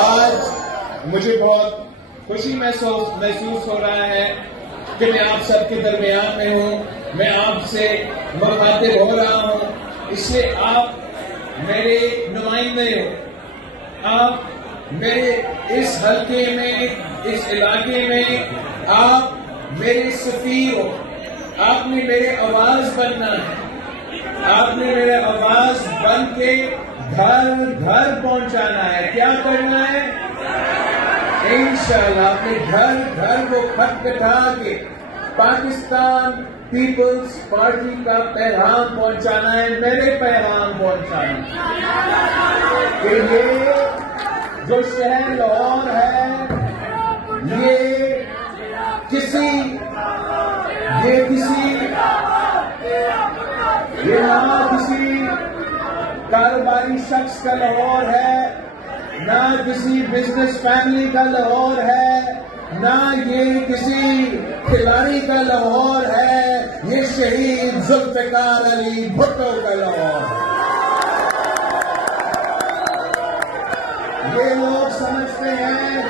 آج مجھے بہت خوشی محسوس ہو رہا ہے کہ میں آپ سب کے درمیان میں ہوں، میں آپ سے مخاطب ہو رہا ہوں، اس لیے آپ میرے نمائندے ہو، آپ میرے اس حلقے میں، اس علاقے میں آپ میرے سفیر ہو، آپ نے میرے آواز بننا ہے، آپ نے میرے آواز بن کے گھر گھر پہنچانا ہے، کیا کرنا ہے؟ انشاءاللہ آپ نے گھر گھر کو کھٹکھٹا کے پاکستان پیپلز پارٹی کا پیغام پہنچانا ہے، میرے پیغام پہنچانا ہے کہ یہ جو شہر لاہور ہے یہ نہ کسی کاروباری شخص کا لاہور ہے، نہ کسی بزنس فیملی کا لاہور ہے، نہ یہ کسی کھلاڑی کا لاہور ہے، یہ شہید ذوالفقار علی بھٹو کا لاہور ہے۔ یہ لوگ سمجھتے ہیں